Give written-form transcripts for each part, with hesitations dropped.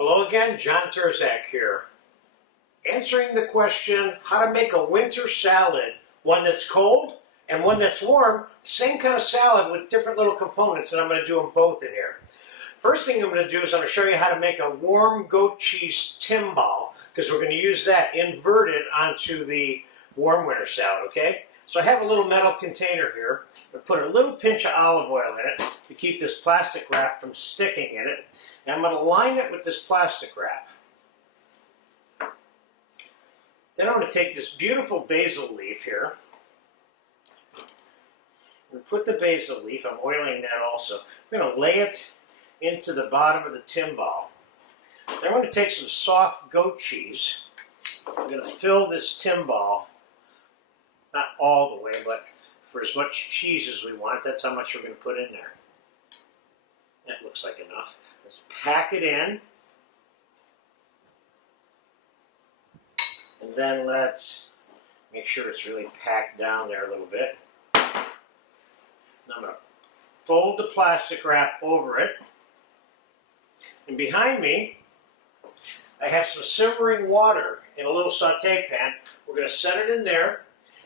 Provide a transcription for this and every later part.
Hello again, John Terzak here. Answering the question, how to make a winter salad, one that's cold and one that's warm, same kind of salad with different little components, and I'm going to do them both in here. First thing I'm going to do is I'm going to show you how to make a warm goat cheese timbal, because we're going to use that inverted onto the warm winter salad, okay? So I have a little metal container here. I'm going to put a little pinch of olive oil in it to keep this plastic wrap from sticking in it. And I'm going to line it with this plastic wrap. Then I'm going to take this beautiful basil leaf here. And put the basil leaf, I'm oiling that also. I'm going to lay it into the bottom of the timbal. Then I'm going to take some soft goat cheese. I'm going to fill this timbal, not all the way, but for as much cheese as we want. That's how much we're going to put in there. That looks like enough. Let's pack it in. And then let's make sure it's really packed down there a little bit. Now I'm going to fold the plastic wrap over it. And behind me, I have some simmering water in a little saute pan. We're going to set it in there.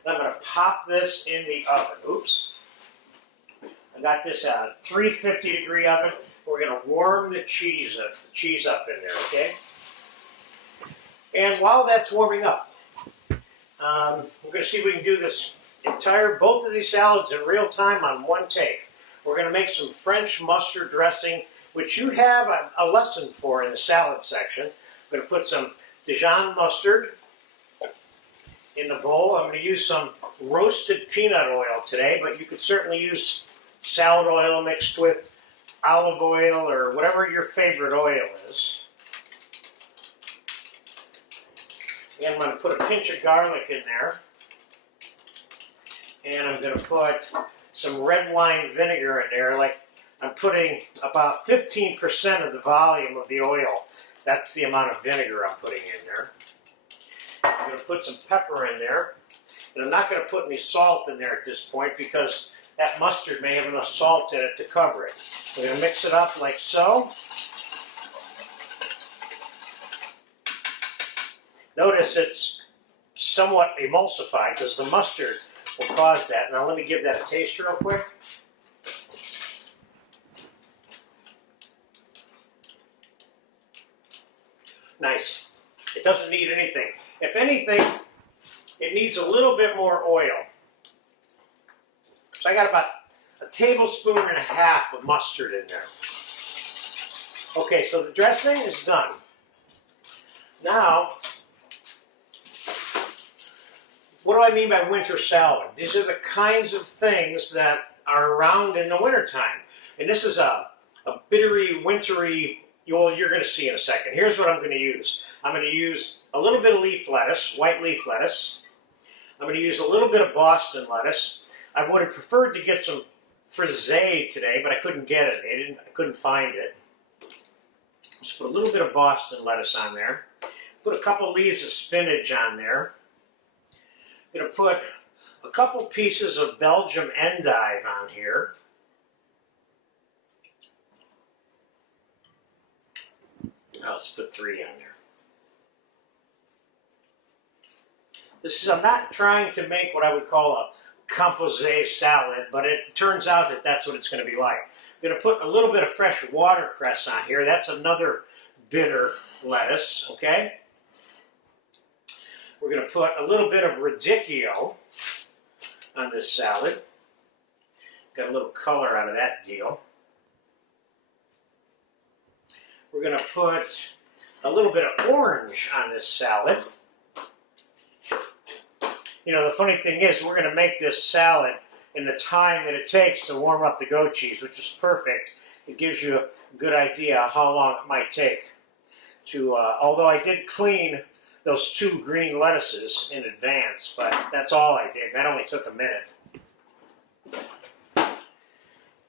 And I'm going to pop this in the oven. Oops. I got this out of a 350-degree oven. We're going to warm the cheese up in there, okay? And while that's warming up, we're going to see if we can do this both of these salads in real time on one take. We're going to make some French mustard dressing, which you have a lesson for in the salad section. I'm going to put some Dijon mustard in the bowl. I'm going to use some roasted peanut oil today, but you could certainly use salad oil mixed with olive oil or whatever your favorite oil is. And I'm going to put a pinch of garlic in there. And I'm going to put some red wine vinegar in there. Like I'm putting about 15% of the volume of the oil. That's the amount of vinegar I'm putting in there. I'm going to put some pepper in there. And I'm not going to put any salt in there at this point because that mustard may have enough salt in it to cover it. We're going to mix it up like so. Notice it's somewhat emulsified because the mustard will cause that. Now let me give that a taste real quick. Nice. It doesn't need anything. If anything, it needs a little bit more oil. So I got about a tablespoon and a half of mustard in there. Okay, so the dressing is done. Now, what do I mean by winter salad? These are the kinds of things that are around in the wintertime. And this is a bittery, wintry, well, you're going to see in a second. Here's what I'm going to use. I'm going to use a little bit of leaf lettuce, white leaf lettuce. I'm going to use a little bit of Boston lettuce. I would have preferred to get some frisee today, but I couldn't get it. I couldn't find it. Just put a little bit of Boston lettuce on there. Put a couple leaves of spinach on there. I'm going to put a couple pieces of Belgium endive on here. Now let's put 3 on there. I'm not trying to make what I would call a composé salad, but it turns out that that's what it's going to be like. I'm going to put a little bit of fresh watercress on here. That's another bitter lettuce, okay? We're going to put a little bit of radicchio on this salad. Got a little color out of that deal. We're going to put a little bit of orange on this salad. You know, the funny thing is, we're going to make this salad in the time that it takes to warm up the goat cheese, which is perfect. It gives you a good idea how long it might take to, although I did clean those 2 green lettuces in advance, but that's all I did. That only took a minute.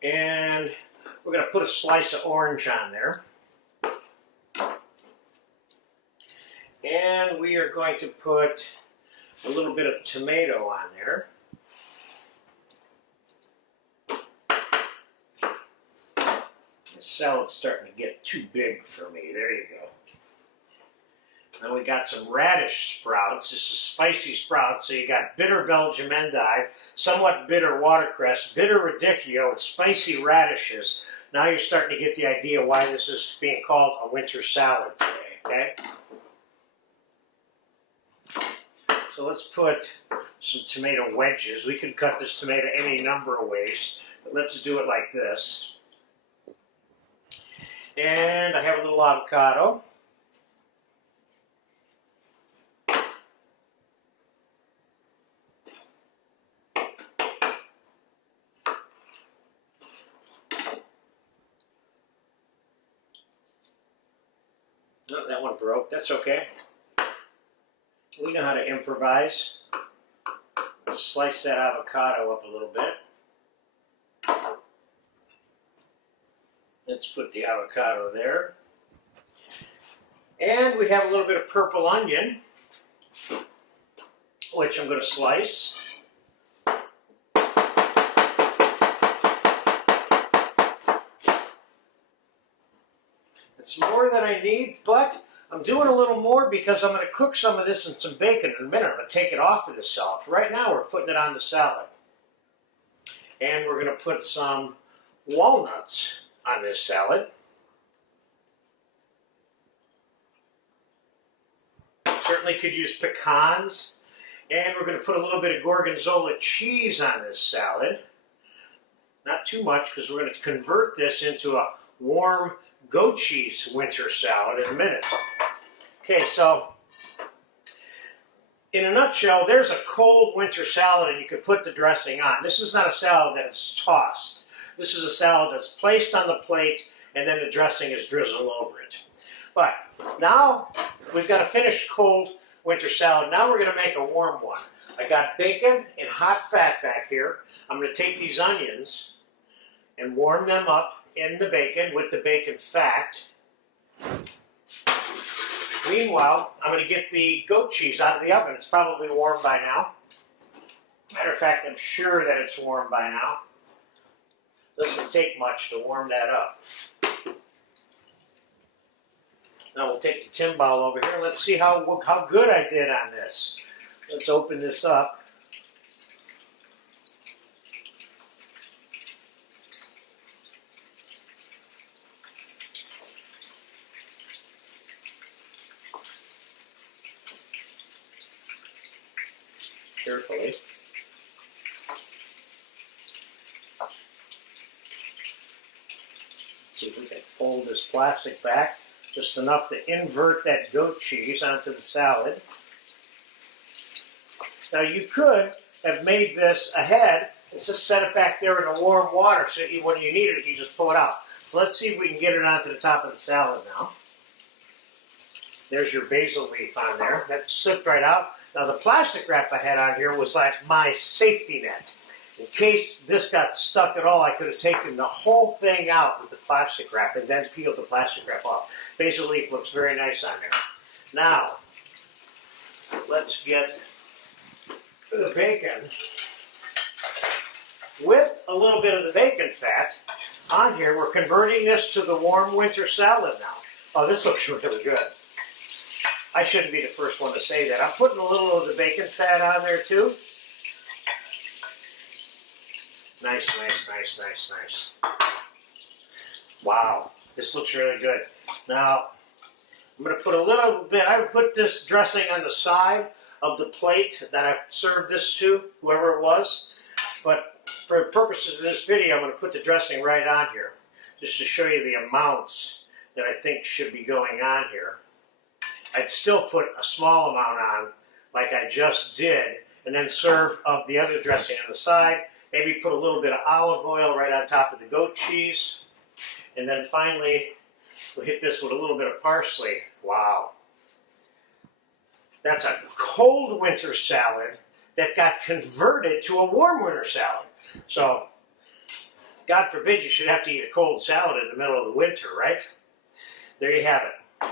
And we're going to put a slice of orange on there. And we are going to put a little bit of tomato on there. This salad's starting to get too big for me. There you go. And we got some radish sprouts. This is spicy sprouts. So you got bitter Belgium endive, somewhat bitter watercress, bitter radicchio, and spicy radishes. Now you're starting to get the idea why this is being called a winter salad today, okay? So let's put some tomato wedges. We could cut this tomato any number of ways, but let's do it like this. And I have a little avocado. No, that one broke. That's okay. We know how to improvise. Let's slice that avocado up a little bit. Let's put the avocado there. And we have a little bit of purple onion, which I'm going to slice. It's more than I need, but I'm doing a little more because I'm going to cook some of this in some bacon in a minute. I'm going to take it off of the salad. For right now, we're putting it on the salad. And we're going to put some walnuts on this salad. Certainly could use pecans. And we're going to put a little bit of gorgonzola cheese on this salad. Not too much because we're going to convert this into a warm goat cheese winter salad in a minute. Okay, so in a nutshell, there's a cold winter salad and you can put the dressing on. This is not a salad that is tossed. This is a salad that's placed on the plate and then the dressing is drizzled over it. But now we've got a finished cold winter salad. Now we're going to make a warm one. I got bacon in hot fat back here. I'm going to take these onions and warm them up in the bacon with the bacon fat. Meanwhile, I'm going to get the goat cheese out of the oven. It's probably warm by now. Matter of fact, I'm sure that it's warm by now. Doesn't take much to warm that up. Now we'll take the timbale over here. Let's see how good I did on this. Let's open this up. Carefully. See if we can fold this plastic back just enough to invert that goat cheese onto the salad. Now you could have made this ahead and just set it back there in the warm water so when you need it, you just pull it out. So let's see if we can get it onto the top of the salad now. There's your basil leaf on there. That slipped right out. Now the plastic wrap I had on here was like my safety net. In case this got stuck at all, I could have taken the whole thing out with the plastic wrap and then peeled the plastic wrap off. Basil leaf looks very nice on there. Now, let's get the bacon with a little bit of the bacon fat on here. We're converting this to the warm winter salad now. Oh, this looks really good. I shouldn't be the first one to say that. I'm putting a little of the bacon fat on there too. Nice, nice, nice, nice, nice. Wow, this looks really good. Now, I'm going to put a little bit, I would put this dressing on the side of the plate that I served this to, whoever it was. But for purposes of this video, I'm going to put the dressing right on here, just to show you the amounts that I think should be going on here. I'd still put a small amount on, like I just did, and then serve up the other dressing on the side. Maybe put a little bit of olive oil right on top of the goat cheese. And then finally, we'll hit this with a little bit of parsley. Wow. That's a cold winter salad that got converted to a warm winter salad. So, God forbid you should have to eat a cold salad in the middle of the winter, right? There you have it.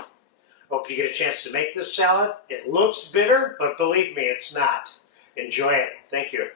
Hope you get a chance to make this salad. It looks bitter, but believe me, it's not. Enjoy it. Thank you.